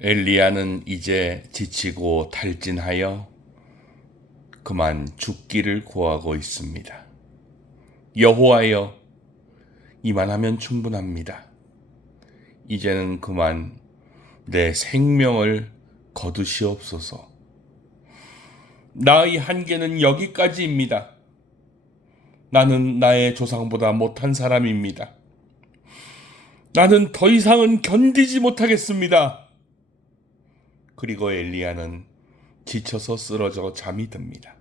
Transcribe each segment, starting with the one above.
엘리야는 이제 지치고 탈진하여 그만 죽기를 고하고 있습니다. 여호와여, 이만하면 충분합니다. 이제는 그만 내 생명을 거두시옵소서. 나의 한계는 여기까지입니다. 나는 나의 조상보다 못한 사람입니다. 나는 더 이상은 견디지 못하겠습니다. 그리고 엘리야는 지쳐서 쓰러져 잠이 듭니다.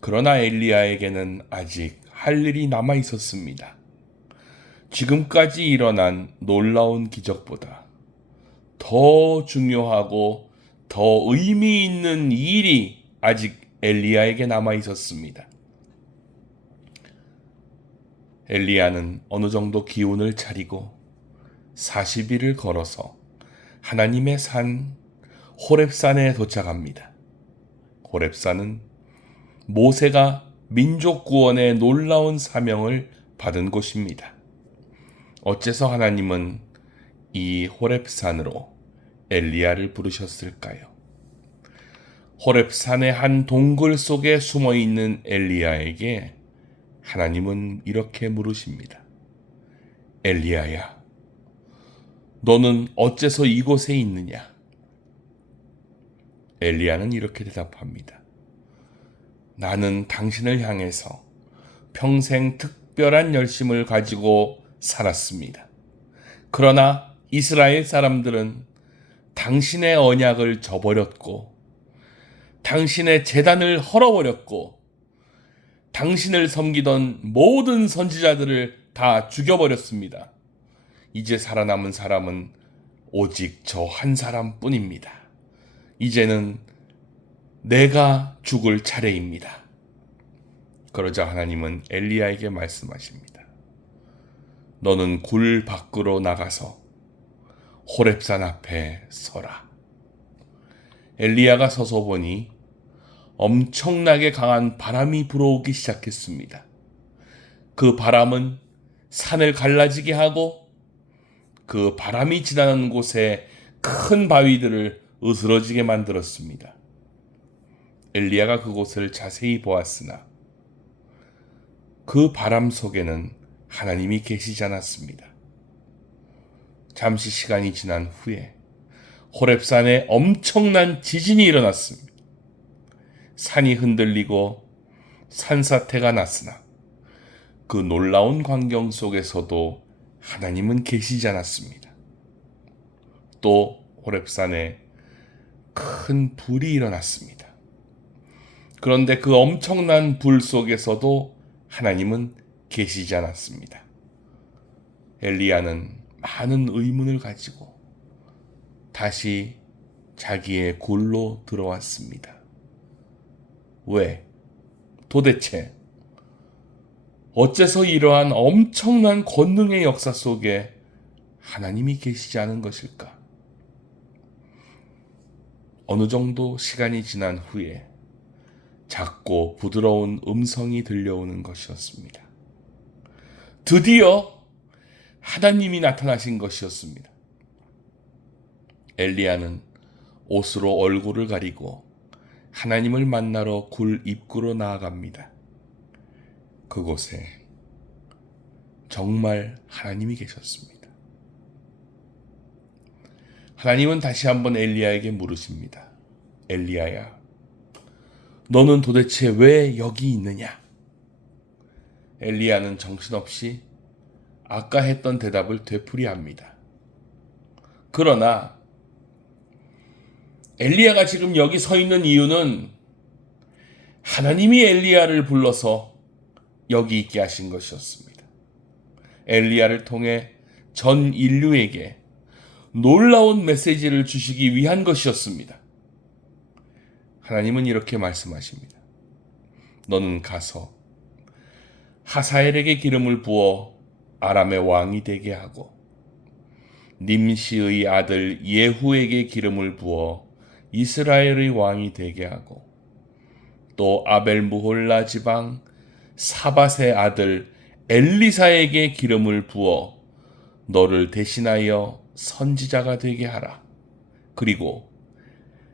그러나 엘리야에게는 아직 할 일이 남아 있었습니다. 지금까지 일어난 놀라운 기적보다 더 중요하고 더 의미 있는 일이 아직 엘리야에게 남아 있었습니다. 엘리야는 어느 정도 기운을 차리고 40일을 걸어서 하나님의 산 호렙산에 도착합니다. 호렙산은 모세가 민족 구원의 놀라운 사명을 받은 곳입니다. 어째서 하나님은 이 호렙산으로 엘리야를 부르셨을까요? 호렙산의 한 동굴 속에 숨어 있는 엘리야에게 하나님은 이렇게 물으십니다. 엘리야야, 너는 어째서 이곳에 있느냐? 엘리야는 이렇게 대답합니다. 나는 당신을 향해서 평생 특별한 열심을 가지고 살았습니다. 그러나 이스라엘 사람들은 당신의 언약을 저버렸고, 당신의 제단을 헐어버렸고, 당신을 섬기던 모든 선지자들을 다 죽여버렸습니다. 이제 살아남은 사람은 오직 저 한 사람뿐입니다. 이제는 내가 죽을 차례입니다. 그러자 하나님은 엘리야에게 말씀하십니다. 너는 굴 밖으로 나가서 호렙산 앞에 서라. 엘리야가 서서 보니 엄청나게 강한 바람이 불어오기 시작했습니다. 그 바람은 산을 갈라지게 하고 그 바람이 지나는 곳에 큰 바위들을 으스러지게 만들었습니다. 엘리야가 그곳을 자세히 보았으나 그 바람 속에는 하나님이 계시지 않았습니다. 잠시 시간이 지난 후에 호렙산에 엄청난 지진이 일어났습니다. 산이 흔들리고 산사태가 났으나 그 놀라운 광경 속에서도 하나님은 계시지 않았습니다. 또 호렙산에 큰 불이 일어났습니다. 그런데 그 엄청난 불 속에서도 하나님은 계시지 않았습니다. 엘리야는 많은 의문을 가지고 다시 자기의 굴로 들어왔습니다. 왜? 도대체 어째서 이러한 엄청난 권능의 역사 속에 하나님이 계시지 않은 것일까? 어느 정도 시간이 지난 후에 작고 부드러운 음성이 들려오는 것이었습니다. 드디어 하나님이 나타나신 것이었습니다. 엘리야는 옷으로 얼굴을 가리고 하나님을 만나러 굴 입구로 나아갑니다. 그곳에 정말 하나님이 계셨습니다. 하나님은 다시 한번 엘리야에게 물으십니다. 엘리야야, 너는 도대체 왜 여기 있느냐? 엘리야는 정신없이 아까 했던 대답을 되풀이합니다. 그러나 엘리야가 지금 여기 서 있는 이유는 하나님이 엘리야를 불러서 여기 있게 하신 것이었습니다. 엘리야를 통해 전 인류에게 놀라운 메시지를 주시기 위한 것이었습니다. 하나님은 이렇게 말씀하십니다. 너는 가서 하사엘에게 기름을 부어 아람의 왕이 되게 하고 님시의 아들 예후에게 기름을 부어 이스라엘의 왕이 되게 하고 또 아벨무홀라 지방 사밧의 아들 엘리사에게 기름을 부어 너를 대신하여 선지자가 되게 하라. 그리고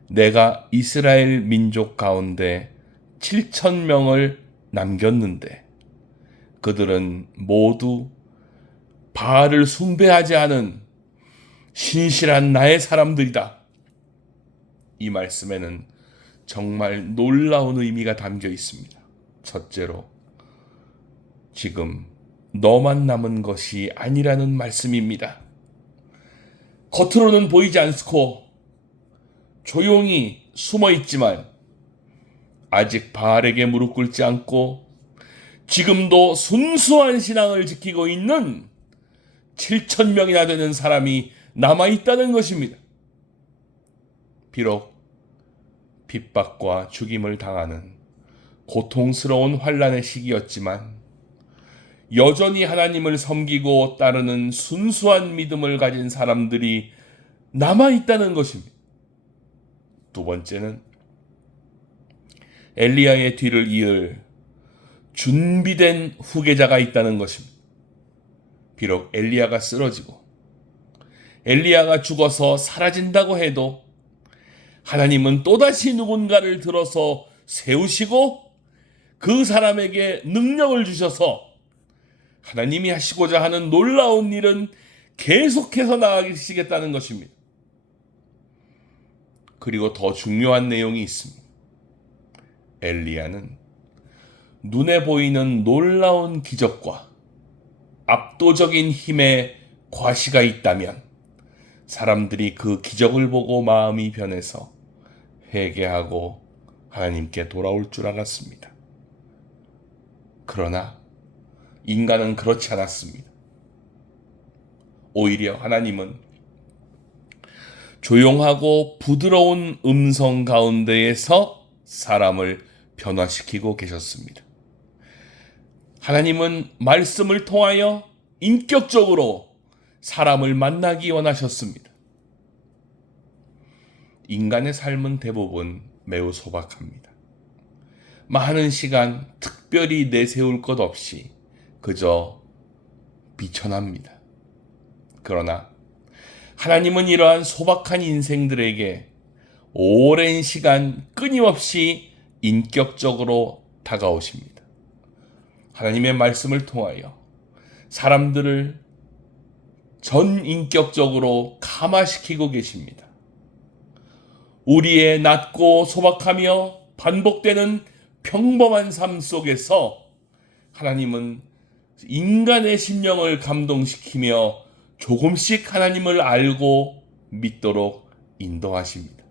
내가 이스라엘 민족 가운데 7천 명을 남겼는데 그들은 모두 바알을 숭배하지 않은 신실한 나의 사람들이다. 이 말씀에는 정말 놀라운 의미가 담겨 있습니다. 첫째로, 지금 너만 남은 것이 아니라는 말씀입니다. 겉으로는 보이지 않고 조용히 숨어 있지만 아직 바알에게 무릎 꿇지 않고 지금도 순수한 신앙을 지키고 있는 7천 명이나 되는 사람이 남아있다는 것입니다. 비록 핍박과 죽임을 당하는 고통스러운 환난의 시기였지만 여전히 하나님을 섬기고 따르는 순수한 믿음을 가진 사람들이 남아있다는 것입니다. 두 번째는 엘리야의 뒤를 이을 준비된 후계자가 있다는 것입니다. 비록 엘리야가 쓰러지고 엘리야가 죽어서 사라진다고 해도 하나님은 또다시 누군가를 들어서 세우시고 그 사람에게 능력을 주셔서 하나님이 하시고자 하는 놀라운 일은 계속해서 나아가시겠다는 것입니다. 그리고 더 중요한 내용이 있습니다. 엘리야는 눈에 보이는 놀라운 기적과 압도적인 힘의 과시가 있다면 사람들이 그 기적을 보고 마음이 변해서 회개하고 하나님께 돌아올 줄 알았습니다. 그러나 인간은 그렇지 않았습니다. 오히려 하나님은 조용하고 부드러운 음성 가운데에서 사람을 변화시키고 계셨습니다. 하나님은 말씀을 통하여 인격적으로 사람을 만나기 원하셨습니다. 인간의 삶은 대부분 매우 소박합니다. 많은 시간 특별히 내세울 것 없이 그저 비천합니다. 그러나 하나님은 이러한 소박한 인생들에게 오랜 시간 끊임없이 인격적으로 다가오십니다. 하나님의 말씀을 통하여 사람들을 전인격적으로 감화시키고 계십니다. 우리의 낮고 소박하며 반복되는 평범한 삶 속에서 하나님은 인간의 심령을 감동시키며 조금씩 하나님을 알고 믿도록 인도하십니다.